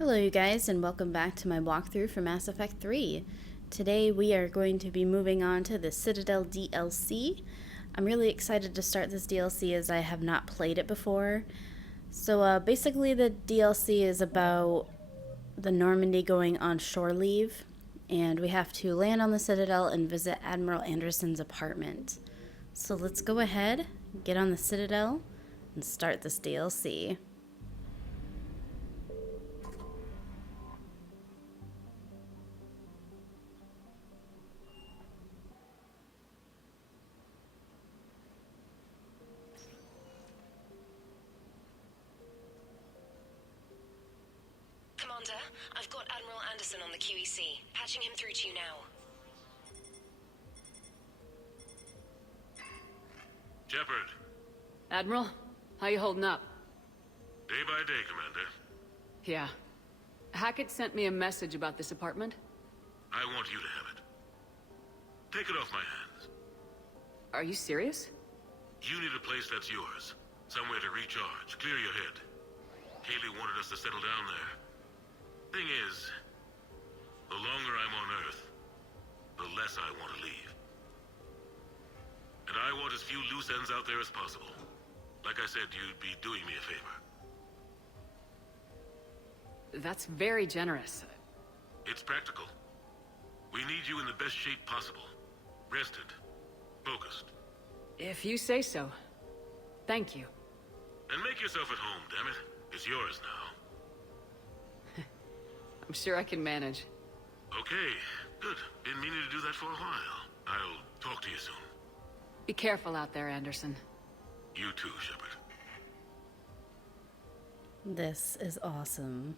Hello you guys, and welcome back to my walkthrough for Mass Effect 3. Today we are going to be moving on to the Citadel DLC. I'm really excited to start this DLC as I have not played it before. So basically the DLC is about the Normandy going on shore leave, and we have to land on the Citadel and visit Admiral Anderson's apartment. So let's go ahead, get on the Citadel, and start this DLC. Commander, I've got Admiral Anderson on the QEC. Patching him through to you now. Shepard. Admiral, how you holding up? Day by day, Commander. Yeah. Hackett sent me a message about this apartment. I want you to have it. Take it off my hands. Are you serious? You need a place that's yours. Somewhere to recharge, clear your head. Kaylee wanted us to settle down there. Thing is, the longer I'm on Earth, the less I want to leave. And I want as few loose ends out there as possible. Like I said, you'd be doing me a favor. That's very generous. It's practical. We need you in the best shape possible. Rested. Focused. If you say so. Thank you. And make yourself at home, damn it. It's yours now. I'm sure I can manage. Okay, good. Been meaning to do that for a while. I'll talk to you soon. Be careful out there, Anderson. You too, Shepard. This is awesome.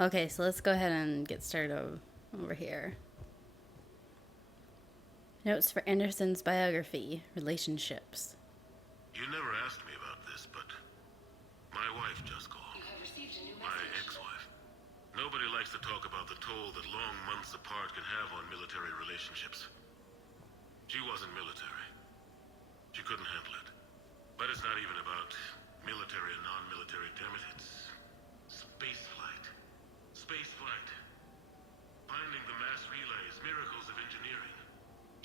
Okay, so let's go ahead and get started over here. Notes for Anderson's biography, relationships. You never asked me about this, but my wife just called. My ex-wife. Nobody likes to talk about the toll that long months apart can have on military relationships. She wasn't military. She couldn't handle it. But it's not even about military and non-military, damn it. It's space flight. Space flight. Finding the mass relays, miracles of engineering.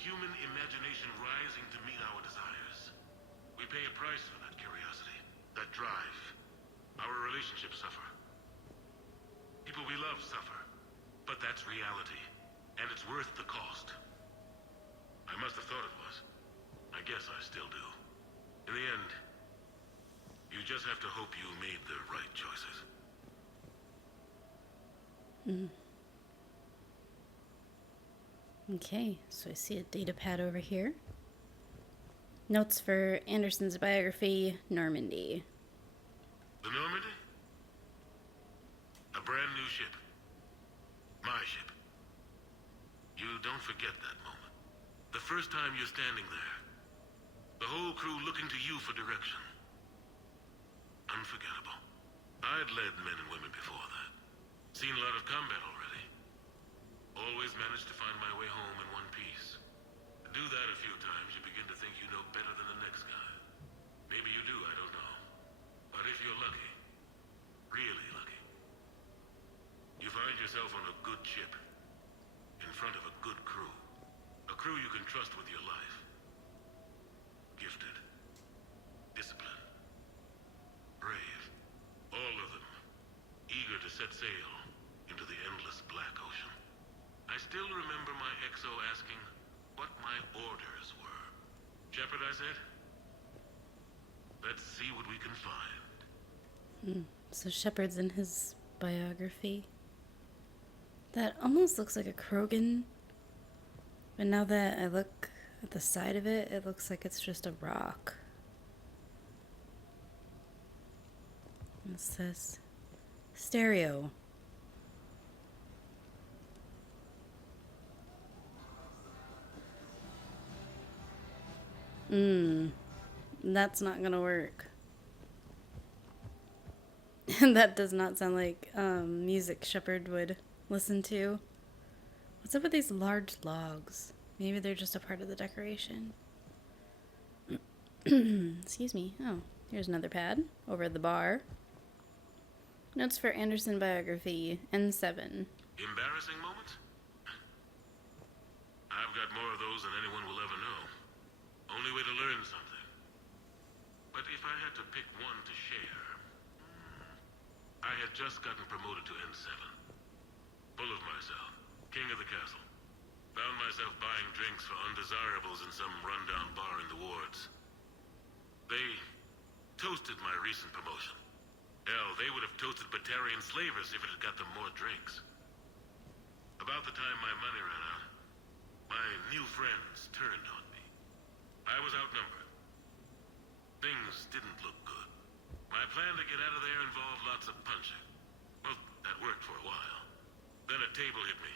Human imagination rising to meet our desires. We pay a price for that curiosity, that drive. Our relationships suffer. People we love suffer. But that's reality. And it's worth the cost. I must have thought it was. I guess I still do. In the end, you just have to hope you made the right choices. Okay, so I see a data pad over here. Notes for Anderson's biography, Normandy. The Normandy? A brand new ship. My ship. You don't forget that moment. The first time you're standing there. The whole crew looking to you for direction. Unforgettable. I'd led men and women before that. Seen a lot of combat already. Always managed to find my way home in one piece. Do that a few times, you begin to think you know better than the next guy. Maybe you do, I don't know. But if you're lucky, really lucky, you find yourself on a good ship, in front of a good crew. A crew you can trust with your life. Gifted. Disciplined. Brave. All of them. Eager to set sail into the endless black ocean. I still remember my XO asking what my orders were. Shepard, I said. Let's see what we can find. So Shepard's in his biography. That almost looks like a Krogan. But now that I look at the side of it, it looks like it's just a rock. It says stereo. That's not gonna work. That does not sound like music Shepard would listen to. What's up with these large logs? Maybe they're just a part of the decoration. Excuse me. Oh, here's another pad over at the bar. Notes for Anderson biography, N7. Embarrassing moments? I've got more of those than anyone will ever know. Only way to learn something. But if I had to pick one to share, I had just gotten promoted to N7. Full of myself, king of the castle. Found myself buying drinks for undesirables in some rundown bar in the wards. They toasted my recent promotion. Hell, they would have toasted Batarian slavers if it had got them more drinks. About the time my money ran out, my new friends turned on me. I was outnumbered. Things didn't look good. My plan to get out of there involved lots of punching. Well, that worked for a while. Then a table hit me.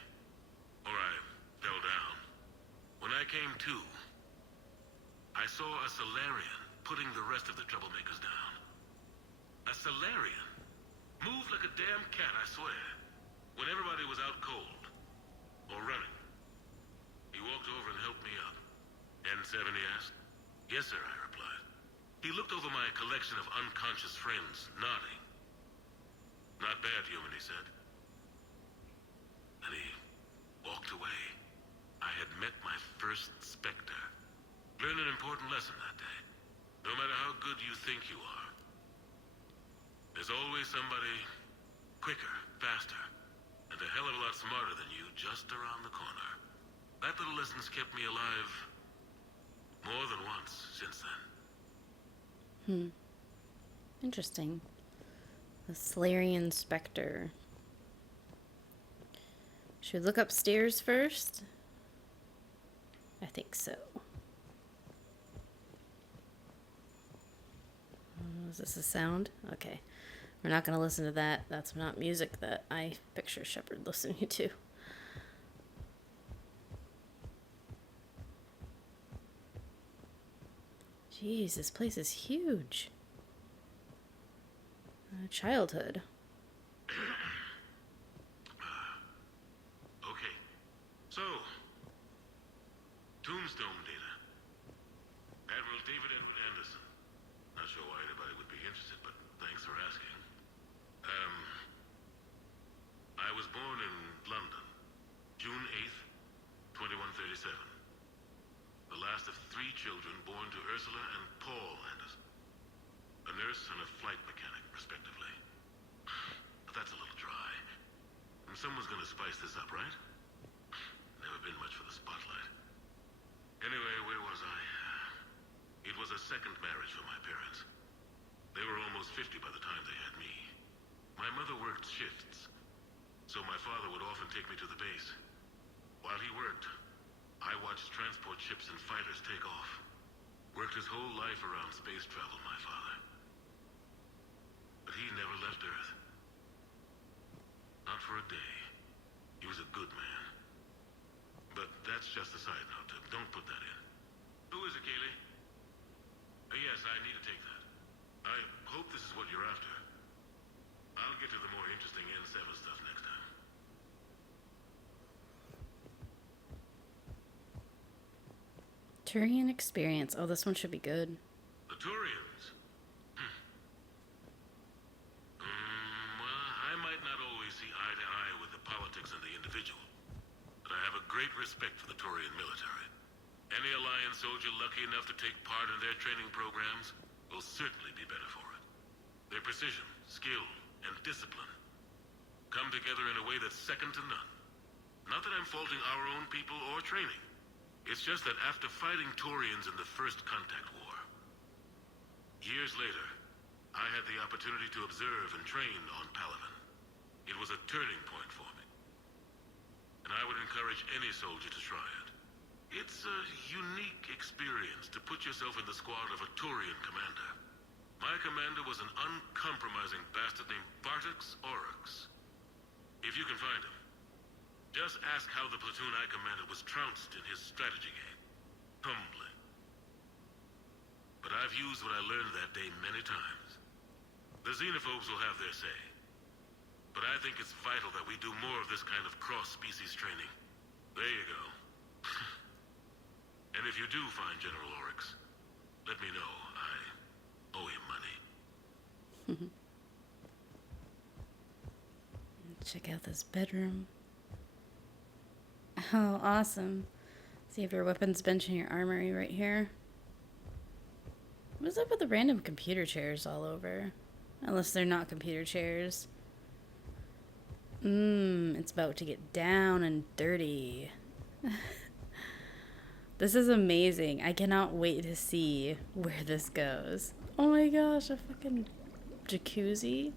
Or I fell down. When I came to, I saw a Solarian putting the rest of the troublemakers down. A Solarian? Moved like a damn cat, I swear. When everybody was out cold. Or running. He walked over and helped me up. N7, he asked. Yes, sir, I replied. He looked over my collection of unconscious friends, nodding. Not bad, human, he said. And he walked away. I had met my first Spectre. Learned an important lesson that day. No matter how good you think you are, there's always somebody quicker, faster, and a hell of a lot smarter than you just around the corner. That little lesson's kept me alive more than once since then. Interesting. The Solarian Spectre. Should we look upstairs first? I think so. Is this a sound? Okay. We're not going to listen to that. That's not music that I picture Shepard listening to. Jeez, this place is huge. Childhood. Okay. So, Tombstone data. Admiral David Edward Anderson. Not sure why anybody would be interested, but thanks for asking. I was born in London, June 8th, 2137. The last of 3 children born to Ursula and Paul Anderson. A nurse and a flight mechanic, respectively. But that's a little dry. And someone's gonna spice this up, right? Never been much for the spotlight. Anyway, where was I? It was a second marriage for my parents. They were almost 50 by the time they had me. My mother worked shifts, so my father would often take me to the base. While he worked, I watched transport ships and fighters take off. Worked his whole life around space travel, my father. But he never left Earth. Not for a day. He was a good man. But that's just a side note. Don't put that in. Who is it, Kaylee? Yes, I need to take that. I hope this is what you're after. I'll get to the more interesting N7 stuff next time. Turian experience. Oh, this one should be good. The Turians? Well, I might not always see eye to eye with the politics and the individual, but I have a great respect for the Turian military. Any Alliance soldier lucky enough to take part in their training programs will certainly be better for it. Their precision, skill, and discipline come together in a way that's second to none. Not that I'm faulting our own people or training. It's just that after fighting Turians in the First Contact War, years later, I had the opportunity to observe and train on Palaven. It was a turning point for me. And I would encourage any soldier to try it. It's a unique experience to put yourself in the squad of a Turian commander. My commander was an uncompromising bastard named Bartix Oryx. If you can find him, just ask how the platoon I commanded was trounced in his strategy game. Humbling. But I've used what I learned that day many times. The xenophobes will have their say. But I think it's vital that we do more of this kind of cross-species training. There you go. And if you do find General Oryx, let me know. Check out this bedroom. Oh, awesome. So you have your weapons bench and your armory right here. What is up with the random computer chairs all over? Unless they're not computer chairs. It's about to get down and dirty. This is amazing. I cannot wait to see where this goes. Oh my gosh, a fucking jacuzzi.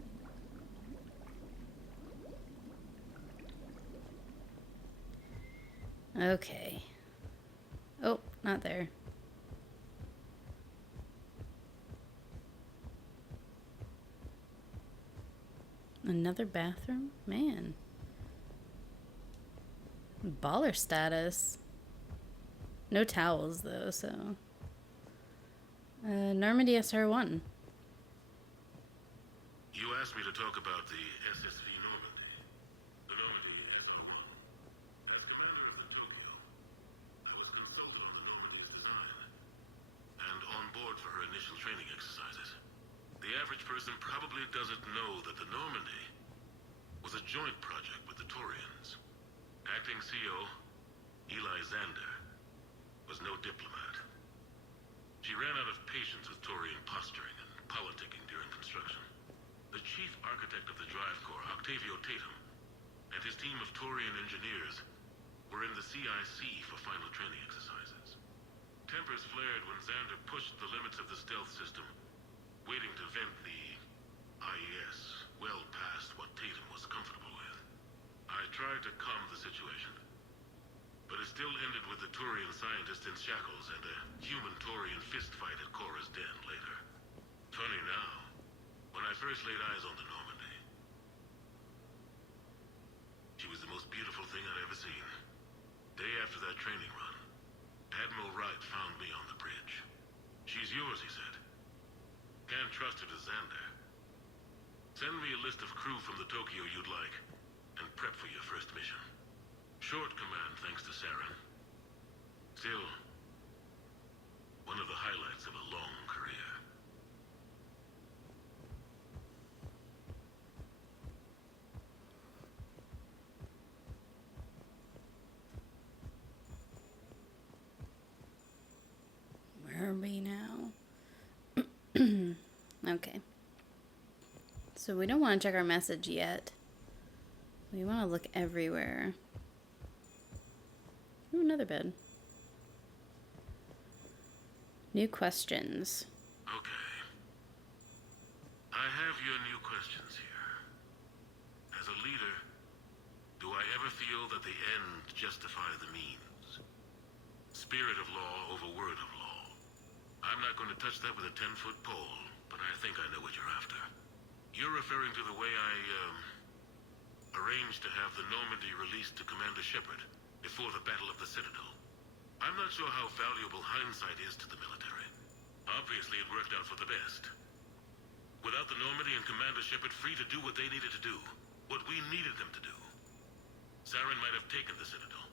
Okay. Oh, not there. Another bathroom? Man. Baller status. No towels, though, so... Normandy SR-1. You asked me to talk about the SSV Normandy. The Normandy SR-1. As commander of the Tokyo, I was consulted on the Normandy's design, and on board for her initial training exercises. The average person probably doesn't know that the Normandy was a joint project with the Taurians. Acting CO, Eli Xander, was no diplomat. She ran out of patience with Taurian posturing and politicking during construction. The chief architect of the Drive Corps, Octavio Tatum, and his team of Taurian engineers were in the CIC for final training exercises. Tempers flared when Xander pushed the limits of the stealth system, waiting to vent the IES well past what Tatum was comfortable with. I tried to calm the situation, but it still ended with the Taurian scientist in shackles and a human Taurian fistfight at Cora's den later. Funny now, when I first laid eyes on the Normandy, she was the most beautiful thing I'd ever seen. Day after that training run, Admiral Wright found me on the bridge. She's yours, he said. Can't trust her to Xander. Send me a list of crew from the Tokyo you'd like, and prep for your first mission. Short command thanks to Saren. Still, one of the highlights of a long career. Where are we now? Okay. So we don't want to check our message yet. We want to look everywhere. Ooh, another bed. New questions. Okay. I have your new questions here. As a leader, do I ever feel that the end justify the means? Spirit of law over word of law. I'm not going to touch that with a 10-foot pole, but I think I know what you're after. You're referring to the way I, arranged to have the Normandy released to Commander Shepard before the Battle of the Citadel. I'm not sure how valuable hindsight is to the military. Obviously, it worked out for the best. Without the Normandy and Commander Shepard free to do what they needed to do, what we needed them to do, Saren might have taken the Citadel.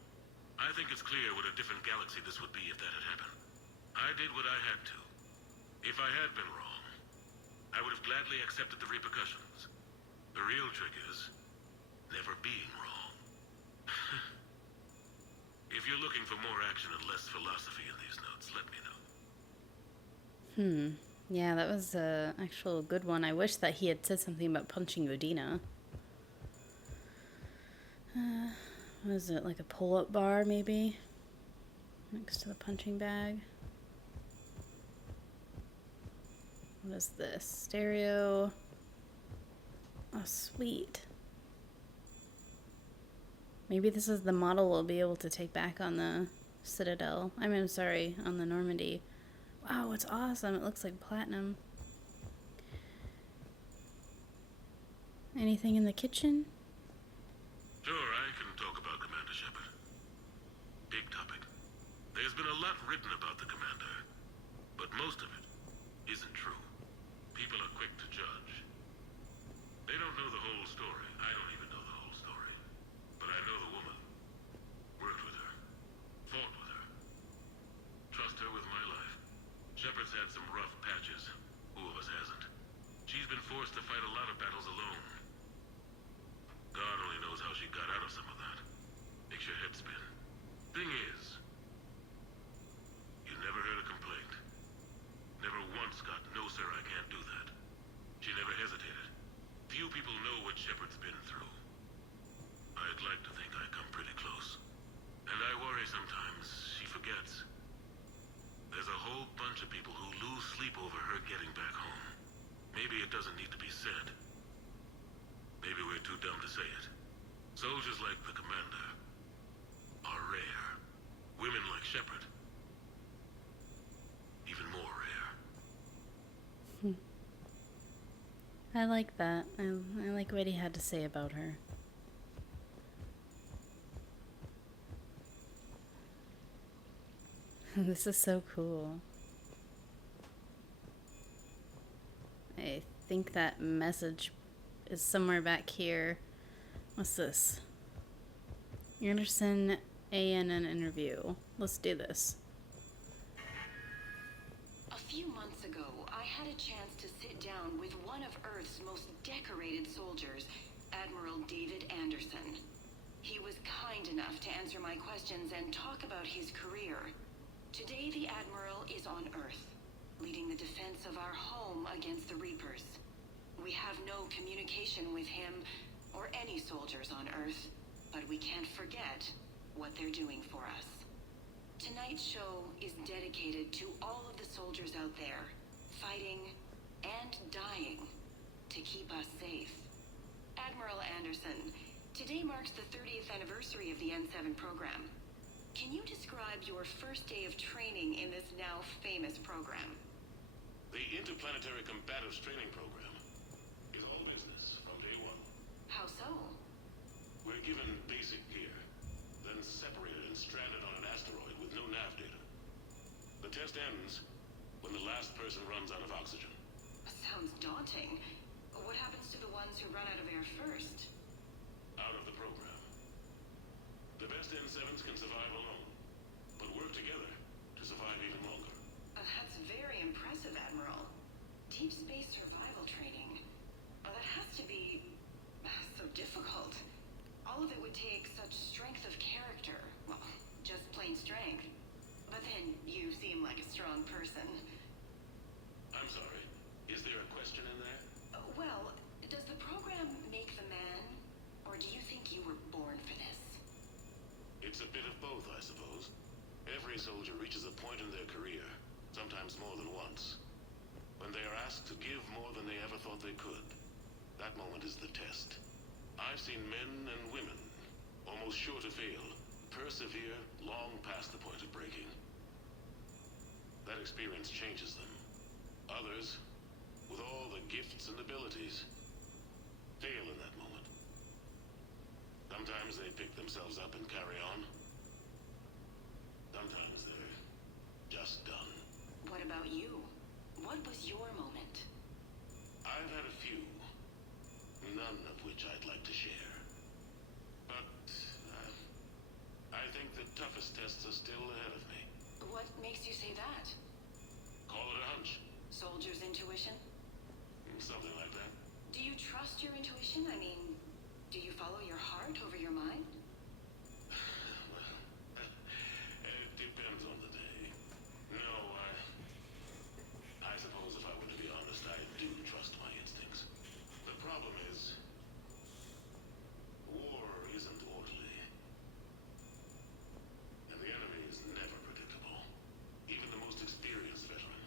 I think it's clear what a different galaxy this would be if that had happened. I did what I had to. If I had been wrong, I would have gladly accepted the repercussions. The real trick is never being wrong. If you're looking for more action and less philosophy in these notes, let me know. Yeah, that was a actual good one. I wish that he had said something about punching Udina. What is it, like a pull-up bar, maybe? Next to the punching bag. What is this? Stereo. Oh, sweet. Maybe this is the model we'll be able to take back on the Citadel. I mean, I'm sorry, on the Normandy. Wow, it's awesome. It looks like platinum. Anything in the kitchen? Sure, I can talk about Commander Shepard. Big topic. There's been a lot written about the Commander, but most of it isn't true. People are quick to judge. They don't know the whole story. I don't even know the whole story. But I know the woman. Worked with her. Fought with her. Trust her with my life. Shepard's had some rough patches. Who of us hasn't? She's been forced to people who lose sleep over her getting back home. Maybe it doesn't need to be said. Maybe we're too dumb to say it. Soldiers like the commander are rare. Women like Shepard, even more rare. I like that. I like what he had to say about her. This is so cool. I think that message is somewhere back here. What's this? Anderson ANN interview. Let's do this. A few months ago, I had a chance to sit down with one of Earth's most decorated soldiers, Admiral David Anderson. He was kind enough to answer my questions and talk about his career. Today, the Admiral is on Earth, leading the defense of our home against the Reapers. We have no communication with him or any soldiers on Earth, but we can't forget what they're doing for us. Tonight's show is dedicated to all of the soldiers out there, fighting and dying to keep us safe. Admiral Anderson, today marks the 30th anniversary of the N7 program. Can you describe your first day of training in this now famous program? The Interplanetary Combatives Training Program is all business from day one. How so? We're given basic gear, then separated and stranded on an asteroid with no nav data. The test ends when the last person runs out of oxygen. Sounds daunting. What happens to the ones who run out of air first? Out of the program. The best N7s can survive alone, but work together to survive even longer. That's very impressive, Admiral. Deep space survival training. That has to be so difficult. All of it would take such strength of character. Well, just plain strength. But then you seem like a strong person. I'm sorry, is there a question in there? Well, does the program make the man? Or do you think you were born for this? It's a bit of both, I suppose. Every soldier reaches a point in their career, sometimes more than once, when they are asked to give more than they ever thought they could. That moment is the test. I've seen men and women, almost sure to fail, persevere long past the point of breaking. That experience changes them. Others, with all the gifts and abilities, fail in that moment. Sometimes they pick themselves up and carry on. Sometimes they're just done. What about you? What was your moment? I've had a few, none of which I'd like to share. But I think the toughest tests are still ahead of me. What makes you say that? Call it a hunch. Soldier's intuition? Something like that. Do you trust your intuition? I mean, do you follow your heart over your mind? Well, it depends on the day. No, I suppose if I were to be honest, I do trust my instincts. The problem is, war isn't orderly. And the enemy is never predictable. Even the most experienced veteran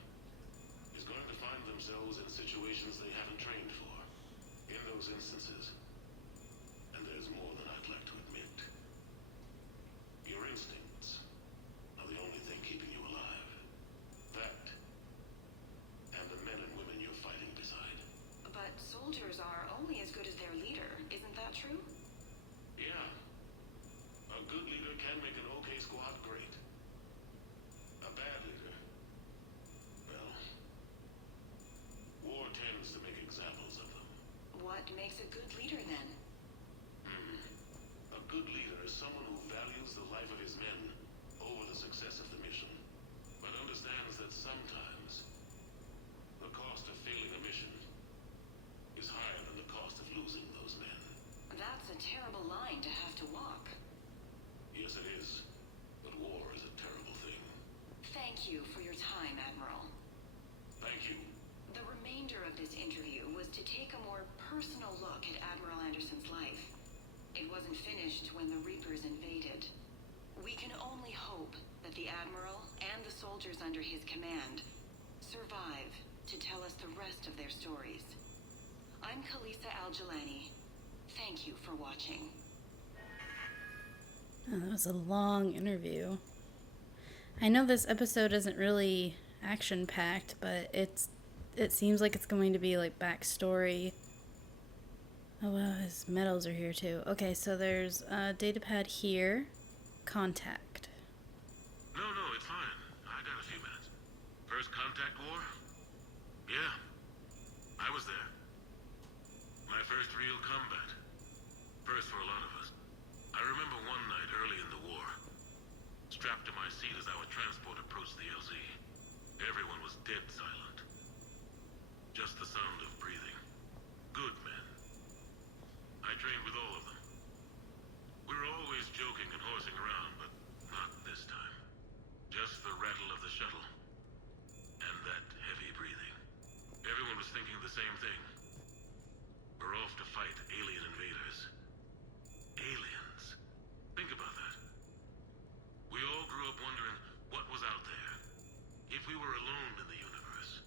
is going to find themselves in situations they haven't trained for. In those instances, and there's more than I'd like to admit, your instincts are the only thing keeping you alive. That, and the men and women you're fighting beside. But soldiers are only as good as their leader. Isn't that true? Yeah. A good leader can make an okay squad great. A bad leader, well, war tends to make examples of them. What makes a good leader then? A good leader is someone who values the life of his men over the success of the mission, but understands that sometimes the cost of failing a mission is higher than the cost of losing those men. That's a terrible line to have to walk. Yes, it is, but war is a terrible thing. Thank you for your time, Admiral. Thank you. The remainder of this interview was to take a more personal look at Admiral Anderson's life. It wasn't finished when the Reapers invaded. We can only hope that the Admiral and the soldiers under his command survive to tell us the rest of their stories. I'm Kalisa Al-Jalani. Thank you for watching. Oh, that was a long interview. I know this episode isn't really action-packed, but it seems like it's going to be like backstory. Oh wow, his medals are here too. Okay, so there's a datapad here. Contact. No, it's fine. I got a few minutes. First contact war? Yeah. I was there. My first real combat. First for a lot of us. I remember one night early in the war. Strapped to my seat as our transport approached the LZ. Everyone was dead silent. Just the sound of breathing. Good men. I trained with all of them. We were always joking and horsing around, but not this time. Just the rattle of the shuttle. And that heavy breathing. Everyone was thinking the same thing. We're off to fight alien invaders. Aliens. Think about that. We all grew up wondering what was out there. If we were alone in the universe.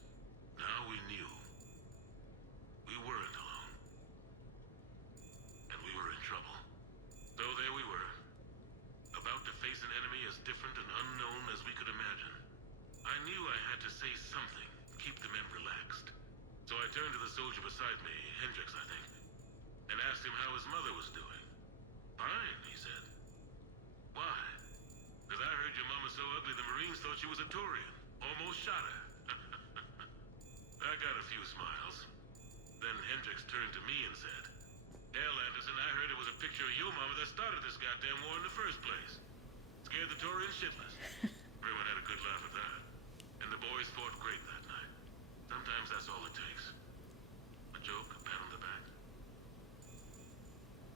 Now we knew. We weren't alone. And we were in trouble. So there we were. About to face an enemy as different and unknown as we could imagine. I knew I had to say something, keep the men relaxed. So I turned to the soldier beside me, Hendricks, I think, and asked him how his mother was doing. Fine, he said. Why? Because I heard your mom was so ugly the Marines thought she was a Turian. Almost shot her. I got a few smiles. Then Hendricks turned to me and said, Hell, Anderson, I heard it was a picture of your mama that started this goddamn war in the first place. Scared the Turians shitless. Everyone had a good laugh at that. And the boys fought great that night. Sometimes that's all it takes. A joke, a pat on the back.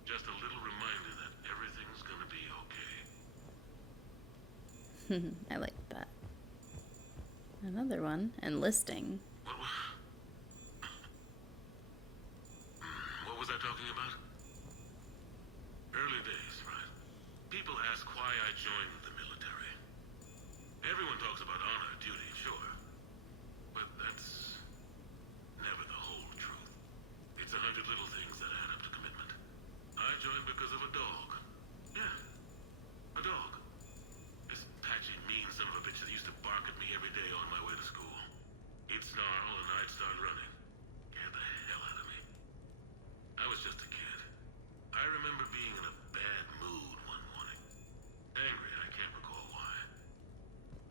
Just a little reminder that everything's gonna be okay. I like that. Another one. Enlisting. What was I talking about? Early days, right? People ask why I joined the military. Everyone talks about honor, duty, sure. But that's never the whole truth. It's 100 little things that add up to commitment. I joined because of a dog. Yeah, a dog. This patchy, mean son of a bitch that used to bark at me every day on my way to school. He'd snarl and I'd start running. Scared the hell out of me. I was just a kid. I remember being in a bad mood one morning. Angry, I can't recall why.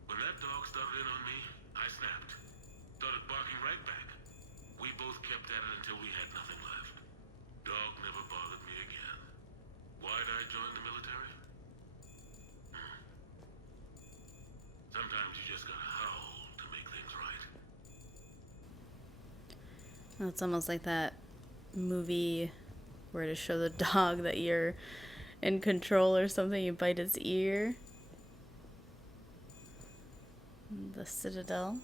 When that dog started in on me, I snapped. Started barking right back. We both kept at it until we had nothing left. Dog never bothered me again. Why'd I join the military? Sometimes you just gotta howl to make things right. Well, it's almost like that movie where to show the dog that you're in control or something, you bite its ear. The Citadel.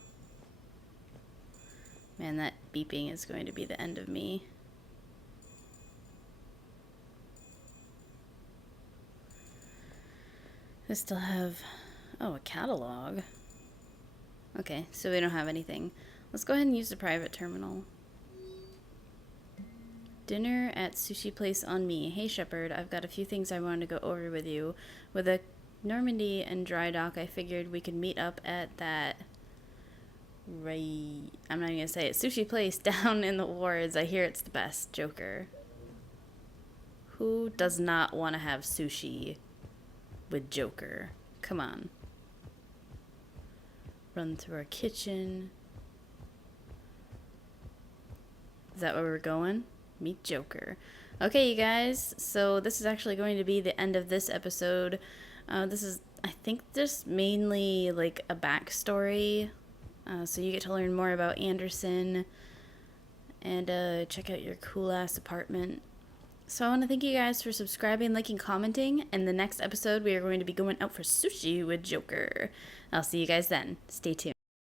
Man, that beeping is going to be the end of me. I still have... Oh, a catalog. Okay, so we don't have anything. Let's go ahead and use the private terminal. Dinner at sushi place on me. Hey Shepard, I've got a few things I wanted to go over with you. With a Normandy and dry dock, I figured we could meet up at that... I'm not even gonna say it. Sushi place down in the wards. I hear it's the best. Joker. Who does not want to have sushi with Joker? Come on. Run through our kitchen. Is that where we're going? Meet Joker. Okay, you guys. So this is actually going to be the end of this episode. This is, I think, just mainly like a backstory. So you get to learn more about Anderson and check out your cool-ass apartment. So I want to thank you guys for subscribing, liking, commenting. In the next episode, we are going to be going out for sushi with Joker. I'll see you guys then. Stay tuned.